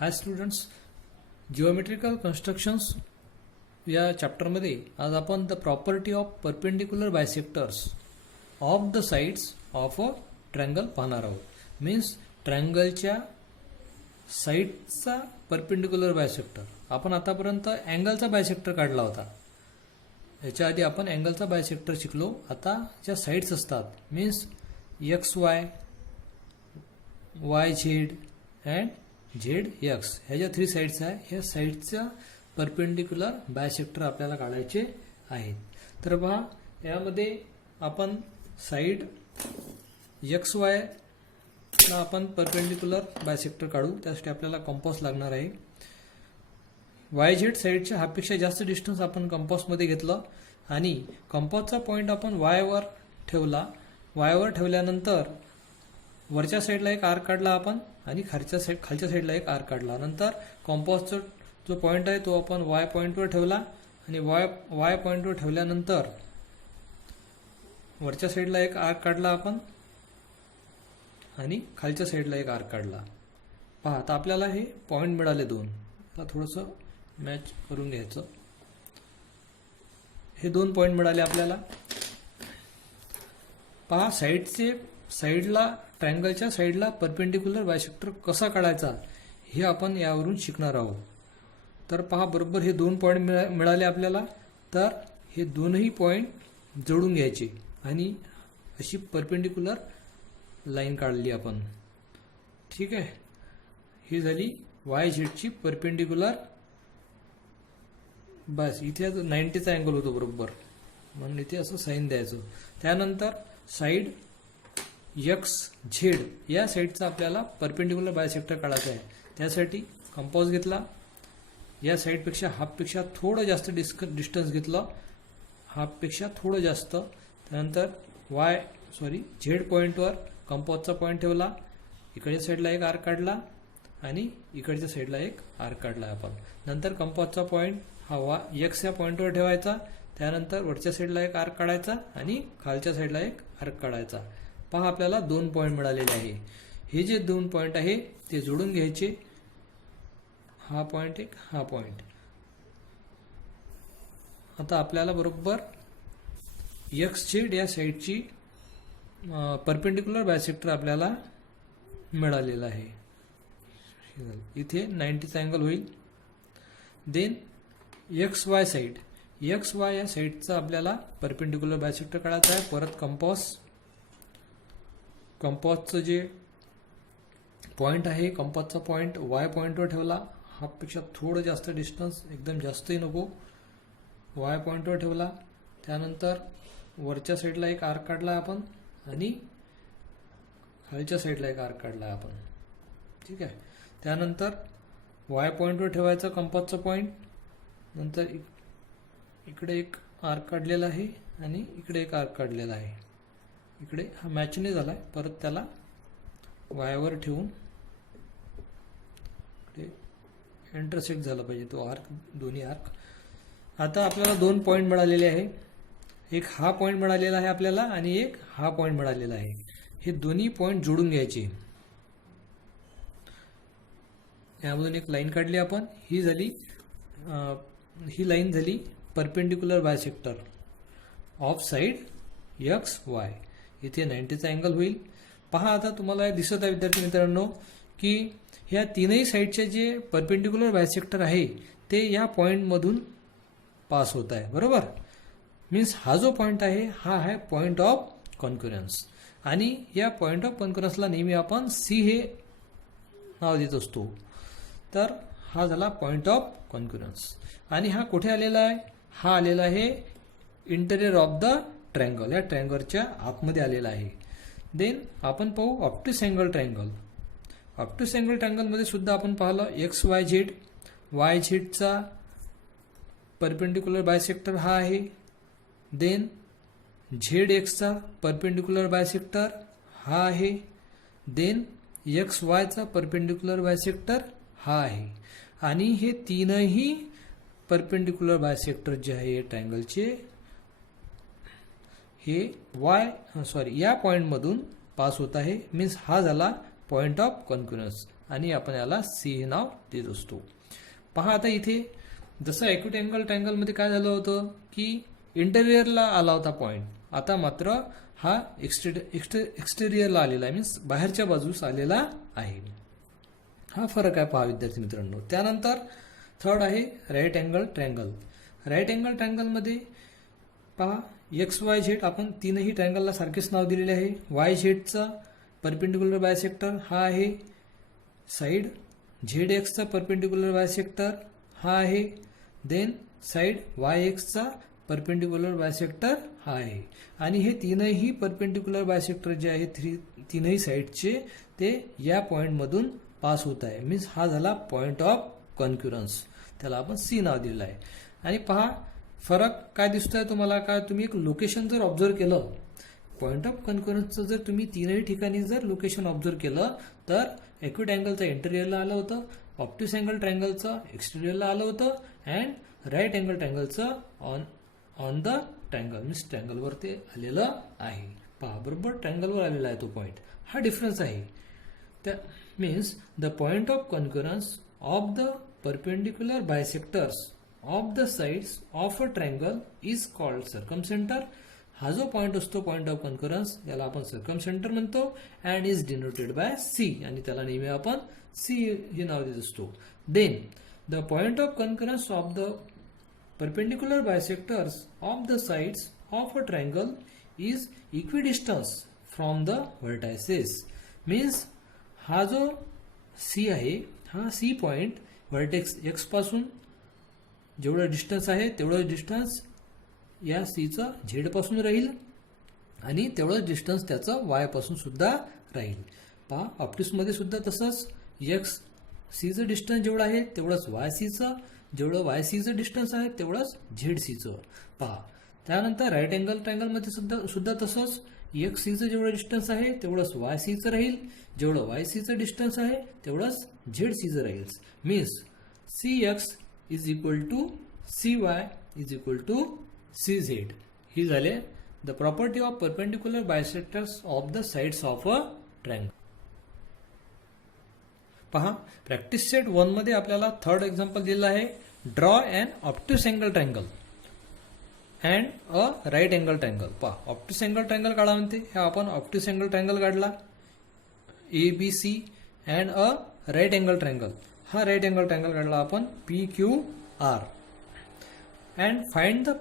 हाय students, geometrical constructions या चॅप्टरमध्ये आज आपण the property of perpendicular bisectors of the sides of a triangle पाहणार आहोत. मीन्स ट्रायंगलच्या साइडचा परपेंडिक्युलर बायसेक्टर. आपण आतापर्यंत अँगलचा बायसेक्टर काढला होता. याच्या आधी आपण अँगलचा बायसेक्टर शिकलो. आता ज्या साइड्स असतात means x Y, Y Z and Z x, ह्या ज्या 3 साइड्स आहे ह्या साइडचा परपेंडिक्युलर बायसेक्टर आपल्याला काढायचे आहेत. तर पहा, यामध्ये आपण साइड एक्स वाय ला आपण परपेंडिक्युलर बायसेक्टर काढू. त्यासाठी आपल्याला कंपास लागणार आहे. वाय झेड साइडच्या हाफपेक्षा जास्त डिस्टन्स आपण कंपासमध्ये घेतलं आणि कंपासचा पॉइंट आपण वाय वर ठेवला. वाय वर ठेवल्यानंतर वरच्या साईडला एक आर्क काढला आपण आणि खालच्या साईडला एक आर्क काढला. नंतर कंपासचा जो पॉइंट आहे तो आपण वाय पॉइंटवर ठेवला आणि वाय पॉइंटवर ठेवल्यानंतर वरच्या साईडला एक आर्क काढला आपण आणि खालच्या साईडला एक आर्क काढला. पहा, आता आपल्याला हे पॉइंट मिळाले 2. आता थोडंसं मॅच करून घ्यायचं. हे 2 पॉइंट मिळाले आपल्याला. पहा, साइडला ट्रायंगलच्या साइडला परपेंडिक्युलर बायसेक्टर कसा काढायचा हे आपण यावरून शिकणार आहोत. तर पहा, बरोबर हे 2 पॉइंट मिळाले आपल्याला. तर हे दोनही पॉइंट जोडून घ्यायचे आणि अशी परपेंडिक्युलर लाईन काढली आपण. ठीक आहे, ही झाली वाय झेडची परपेंडिक्युलर. बस इथे 90चा अँगल होतो बरोबर, म्हणून इथे असं साईन द्यायचं. त्यानंतर साइड एक्स झेड या साईडचा आपल्याला परपेंडिक्युलर बायसेक्टर काढायचा आहे. त्यासाठी कंपास घेतला. या साईडपेक्षा हाफपेक्षा थोडं जास्त डिस्टन्स घेतलं, हाफपेक्षा थोडं जास्त. त्यानंतर झेड पॉईंटवर कंपासचा पॉईंट ठेवला. इकडच्या साईडला एक आर्क काढला आणि इकडच्या साईडला एक आर्क काढला आपण. नंतर कंपासचा पॉईंट हा एक्स या पॉईंटवर ठेवायचा. त्यानंतर वरच्या साईडला एक आर्क काढायचा आणि खालच्या साईडला एक आर्क काढायचा. पहा, आपल्याला 2 पॉइंट मिळालेले आहे. हे जे 2 पॉइंट आहे ते जोडून घ्यायचे. हा पॉइंट एक, हा पॉइंट. आता आपल्याला बरोबर एक्स झेड या साईडची परपेंडिक्युलर बायसेक्टर आपल्याला मिळालेला आहे. इथे 90चा अँगल होईल. Then X Y side, X Y या साईडचा आपल्याला परपेंडिक्युलर बायसेक्टर काढायचा आहे. परत कंपासचं जे पॉइंट आहे, कंपासचा पॉइंट वाय पॉइंटवर ठेवला. हाफपेक्षा थोडं जास्त डिस्टन्स, एकदम जास्तही नको. वाय पॉइंटवर ठेवला. त्यानंतर वरच्या साईडला एक आर्क काढला आपण आणि खालच्या साईडला एक आर्क काढला आपण. ठीक आहे. त्यानंतर वाय पॉइंटवर ठेवायचा कंपासचा पॉइंट. नंतर इकडे एक आर्क काढलेला आहे आणि इकडे एक आर्क काढलेला आहे. इकडे हा मॅच नाही झालाय, परत त्याला वायवर ठेवून इकडे इंटरसेक्ट झाला पाहिजे तो आर्क, दोन्ही आर्क. आता आपल्याला 2 पॉइंट मिळालेले आहे. एक हा पॉइंट मिळालेला आहे आपल्याला आणि एक हा पॉइंट मिळालेला आहे. हे दोन्ही पॉइंट जोडून घ्यायचे. यामधून एक लाईन काढली आपण. ही लाईन झाली perpendicular bisector of side x Y. इथे 90चा अँगल होईल. पहा, आता तुम्हाला दिसत आहे विद्यार्थी मित्रांनो की ह्या 3ही साईडचे जे परपेंडिक्युलर बायसेक्टर आहे ते या पॉइंटमधून पास होत आहे. बरोबर. मीन्स हा जो पॉइंट आहे हा आहे पॉइंट ऑफ कॉन्क्युरन्स आणि या पॉइंट ऑफ कॉन्क्युरन्सला नेहमी आपण सी हे नाव देत असतो. तर हा झाला पॉइंट ऑफ कॉन्क्युरन्स. आणि हा कुठे आलेला आहे? हा आलेला आहे इंटेरियर ऑफ द ट्रायंगल, या ट्रायंगलच्या आतमध्ये आलेला आहे. देन आपण पाहू obtuse angle triangle. Obtuse angle ट्रायंगलमध्ये सुद्धा आपण पाहिलं एक्स वाय झेड. वाय झेडचा परपेंडिक्युलर बायसेक्टर हा आहे. देन झेड एक्सचा परपेंडिक्युलर बायसेक्टर हा आहे. देन एक्स वायचा परपेंडिक्युलर बायसेक्टर हा आहे. आणि हे 3ही परपेंडिक्युलर बायसेक्टर जे आहे ट्रायंगलचे हे या पॉइंट मधून पास होत आहे. मीन्स हा झाला पॉइंट ऑफ कॉन्क्युरन्स. आणि आपण याला सी हे नाव देत असतो. पहा आता इथे जसं ॲक्यूट अँगल ट्रायंगलमध्ये काय झालं होतं की इंटेरियरला आला होता पॉईंट, आता मात्र हा एक्सटेरियरला आलेला आहे, मीन्स बाहेरच्या बाजूस आलेला आहे. हा फरक आहे पहा विद्यार्थी मित्रांनो. त्यानंतर थर्ड आहे right angle triangle. Right angle ट्रायंगलमध्ये पहा एक्स वाय झेड आपण तीनही ट्रायंगलला सारखेच नाव दिलेले आहे. वाय झेडचा परपेंडिक्युलर बायसेक्टर हा आहे साईड, झेड एक्सचा परपेंडिक्युलर बायसेक्टर हा आहे, देन साईड वाय एक्सचा परपेंडिक्युलर बायसेक्टर हा आहे. आणि हे तीनही परपेंडिक्युलर बायसेक्टर जे आहे तीनही साईडचे ते या पॉईंटमधून पास होत आहे, मीन्स हा झाला पॉईंट ऑफ कॉन्क्युरन्स, त्याला आपण सी नाव दिलेलं आहे. आणि पहा फरक काय दिसतोय तुम्हाला, काय तुम्ही एक लोकेशन जर ऑब्झर्व केलं, पॉईंट ऑफ कॉन्क्युरन्सचं जर तुम्ही तीनही ठिकाणी जर लोकेशन ऑब्झर्व केलं तर ॲक्यूट अँगलचं इंटेरियरला आलं होतं, ऑप्टिस अँगल ट्रायंगलचं एक्सटेरियरला आलं होतं, अँड राईट अँगल ट्रायंगलचं ऑन द ट्रायंगल मीन्स ट्रायंगलवर ते आलेलं आहे. पहा बरोबर ट्रायंगलवर आलेला आहे तो पॉईंट, हा डिफरन्स आहे. त्या means the point of concurrence of the perpendicular bisectors of the sides of a triangle is called circumcentre. हा जो पॉईंट असतो पॉईंट ऑफ कॉन्क्युरन्स याला आपण सर्कमसेंटर म्हणतो, and is denoted by C, आणि त्याला नेहमी आपण सी हे नाव देत असतो. Then the point of concurrence of the perpendicular bisectors of the sides of a triangle is equidistant from the vertices. means हा जो C आहे, हा C पॉइंट वर्टेक्स X पासून जेवढं डिस्टन्स आहे तेवढं डिस्टन्स या C चं Z पासून राहील आणि तेवढं डिस्टन्स त्याचं Y पासून सुद्धा राहील. पहा ऑप्टिक्समध्ये सुद्धा तसंच X C चं डिस्टन्स जेवढं आहे तेवढंच Y C चं, जेवढं वाय सीचं डिस्टन्स आहे तेवढंच झेड सीचं. पहा त्यानंतर राईट अँगल ट्रायंगलमध्ये सुद्धा तसंच एक्स सीचं जेवढं डिस्टन्स आहे तेवढंच वाय सीचं राहील, जेवढं वाय सीचं डिस्टन्स आहे तेवढंच झेड सीचं राहील. Means C X is equal to C Y is equal to C Z. ही झाले the property of perpendicular bisectors of the sides of a triangle. पहा प्रॅक्टिस सेट 1 मध्ये आपल्याला थर्ड एक्झाम्पल दिलेलं आहे, draw and obtuse angle triangle and a right angle triangle. पहा obtuse angle triangle काढा म्हणते, हे आपण ऑप्टिस अँगल ट्रायंगल काढला ABC and a right angle triangle. हा राईट अँगल ट्रायंगल काढला आपण PQR. And find the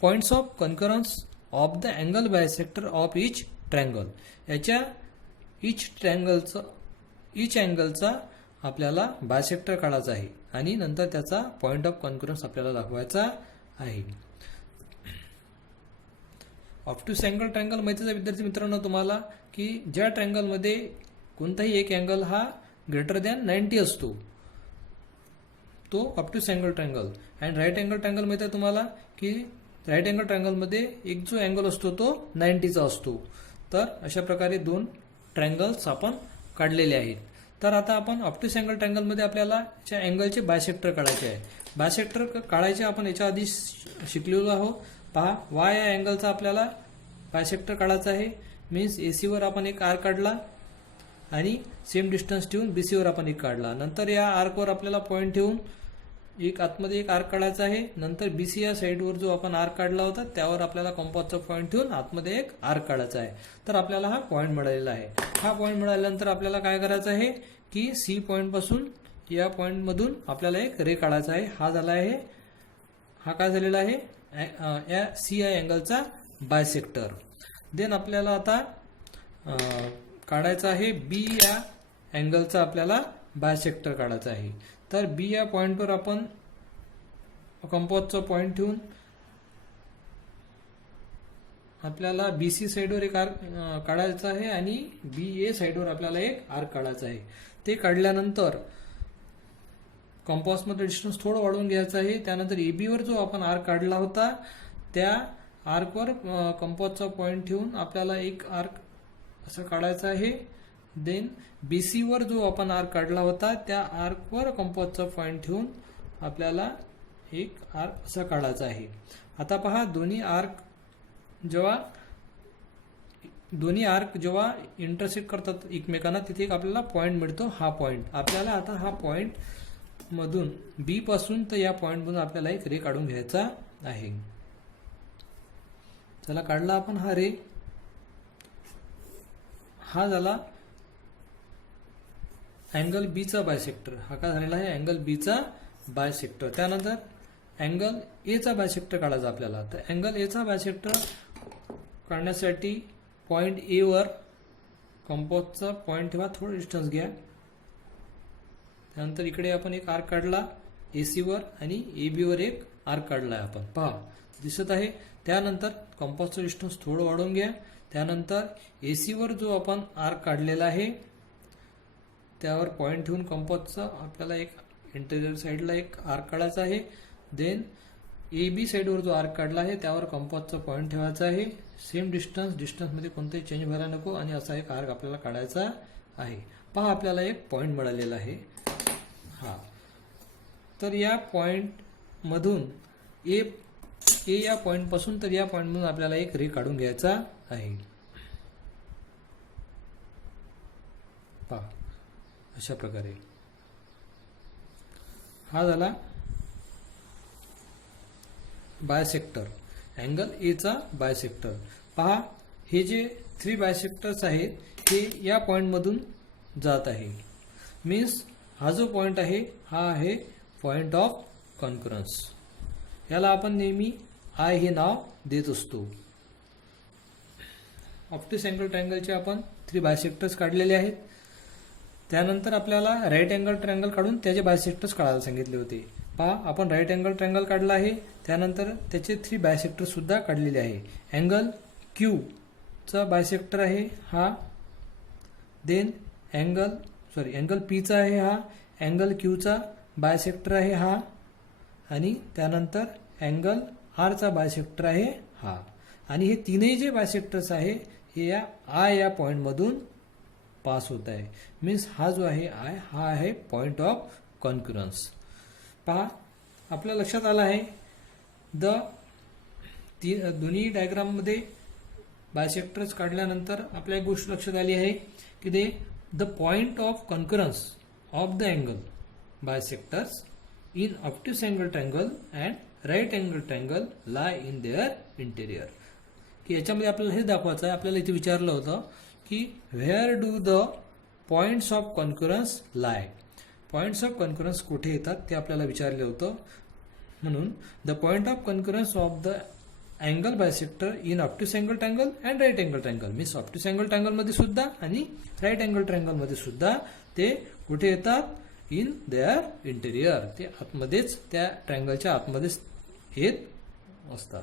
points of concurrence of the angle bisector of each triangle. याच्या इच अँगलचा आपल्याला बायसेक्टर काढायचा आहे आणि नंतर त्याचा पॉइंट ऑफ कॉन्क्युरन्स आपल्याला दाखवायचा आहे. ऑप्टिस अँगल ट्रायंगल माहितीच आहे विद्यार्थी मित्रांनो तुम्हाला की ज्या ट्रायंगलमध्ये कोणताही एक अँगल हा ग्रेटर दॅन 90 असतो तो obtuse angle triangle. And right angle triangle माहिती आहे तुम्हाला की राईट अँगल ट्रायंगलमध्ये एक जो अँगल असतो तो 90चा असतो. तर अशा प्रकारे दोन ट्रायंगल्स आपण काढलेले आहेत. तर आता आपण ऑप्टिस अँगल ट्रायंगलमध्ये आपल्याला त्या अँगलचे बायसेक्टर काढायचे आहे. बायसेक्टर काढायचे आपण याच्या आधी शिकलेलो आहोत. पहा वाय या अँगलचा आपल्याला बायसेक्टर काढायचा आहे. मीन्स एसीवर आपण एक आर्क काढला आणि सेम डिस्टन्स ठेवून बीसीवर आपण एक काढला. नंतर या आर्कवर आपल्याला पॉईंट ठेवून एक आतमध्ये एक आर्क काढायचा आहे. नंतर बीसी या साईडवर जो आपण आर्क काढला होता त्यावर आपल्याला कंपासचा पॉईंट ठेवून आतमध्ये एक आर्क काढायचा आहे. तर आपल्याला हा पॉईंट मिळालेला आहे. हा पॉईंट मिळाल्यानंतर आपल्याला काय करायचं आहे की सी पॉईंट पासून या पॉईंट मधून आपल्याला एक रे काढायचा आहे. हा झाला आहे, हा काय झालेला आहे या सी या अँगलचा बायसेक्टर. देन आपल्याला आता काढायचा आहे बी या अँगलचा आपल्याला बायसेक्टर काढायचा आहे. तर बी या पॉईंटवर आपण कंपासचा पॉईंट ठेवून आपल्याला बीसी साईडवर एक आर्क काढायचा आहे आणि बी ए साईडवर आपल्याला एक आर्क काढायचा आहे. ते काढल्यानंतर कंपासमध्ये डिस्टन्स थोडं वाढवून घ्यायचं आहे. त्यानंतर एबीवर जो आपण आर्क काढला होता त्या आर्कवर कंपासचा पॉईंट ठेवून आपल्याला एक आर्क असं काढायचं आहे. देन बीसीवर जो आपण आर्क काढला होता त्या आर्कवर कंपासचा पॉईंट ठेवून आपल्याला एक आर्क असा काढायचा आहे. आता पहा दोन्ही आर्क जेव्हा दोन्ही आर्क जेव्हा इंटरसेक्ट करतात एकमेकांना तिथे एक आपल्याला पॉईंट मिळतो. हा पॉईंट आपल्याला आता हा पॉईंट मधून बी पासून तर या पॉईंट मधून आपल्याला एक रे काढून घ्यायचा आहे. चला काढला आपण हा रे. हा झाला अँगल बी चा बायसेक्टर. हा काय झालेला आहे अँगल बी चा बायसेक्टर. त्यानंतर अँगल ए चा बायसेक्टर काढायचा आपल्याला. तर अँगल ए चा बायसेक्टर काढण्यासाठी पॉईंट ए वर कंपासचा पॉईंट ठेवा, थोडं डिस्टन्स घ्या. त्यानंतर इकडे आपण एक आर्क काढला एसी वर आणि ए बी वर एक आर्क काढलाय आपण. पहा दिसत आहे. त्यानंतर कंपासचं डिस्टन्स थोडं वाढवून घ्या. त्यानंतर एसी वर जो आपण आर्क काढलेला आहे त्यावर पॉईंट ठेवून कंपासचा आपल्याला एक इंटेरियर साईडला एक आर्क काढायचा आहे. देन ए बी साईडवर जो आर्क काढला आहे त्यावर कंपासचा पॉईंट ठेवायचा आहे. सेम डिस्टन्समध्ये कोणताही चेंज व्हायला नको आणि असा एक आर्क आपल्याला काढायचा आहे. पहा आपल्याला एक पॉईंट मिळालेला आहे. हा तर या पॉईंट मधून ए या पॉईंट पासून तर या पॉईंट मधून आपल्याला एक रे काढून घ्यायचा आहे. पहा अशा प्रकारे हा झाला बायसेक्टर, अँगल ए चा बायसेक्टर. पहा हे जे 3 बायसेक्टर्स आहेत हे या पॉइंट मधून जात आहे. मीन्स हा जो पॉइंट आहे हा आहे पॉइंट ऑफ कॉन्करन्स. याला आपण नेहमी आय हे नाव देत असतो. ऑप्टिक्स अँगल ट्रायंगलचे आपण 3 बायसेक्टर्स काढलेले आहेत. त्यानंतर आपल्याला राईट अँगल ट्रायंगल काढून त्याचे बायसेक्टर्स काढायला सांगितले होते. पहा आपण राईट अँगल ट्रायंगल काढला आहे. त्यानंतर त्याचे 3 बायसेक्टर सुद्धा काढलेले आहे. अँगल क्यू चा बायसेक्टर आहे हा. देन अँगल पी चा आहे हा. अँगल क्यू चा बायसेक्टर आहे हा. आणि त्यानंतर अँगल आर चा बायसेक्टर आहे हा. आणि हे तीनही जे बायसेक्टर्स आहे हे या आय या पॉइंट मधून पास होत आहे. मीन्स हा जो आहे आय हा आहे पॉइंट ऑफ कॉन्करन्स. पहा आपल्या लक्षात आलं आहे दोन्ही डायग्राम मध्ये बायसेक्टर्स काढल्यानंतर आपल्या एक गोष्ट लक्षात आली आहे की the point of concurrence of the angle bisectors in obtuse angle triangle and right angle triangle lie in their interior. की याच्यामध्ये आपल्याला हे दाखवायचं आहे. आपल्याला इथे विचारलं होतं की where do the points of concurrence lie. Points of concurrence कुठे येतात ते आपल्याला विचारले होतं. म्हणून the point of concurrence of the angle bisector in obtuse angle triangle and right angle triangle. Means obtuse angle triangle मध्ये सुद्धा आणि राईट अँगल ट्रायंगल मध्ये सुद्धा ते कुठे येतात इन देअर इंटेरियर. ते आतमध्येच त्या ट्रायंगलच्या आतमध्येच येत असतात.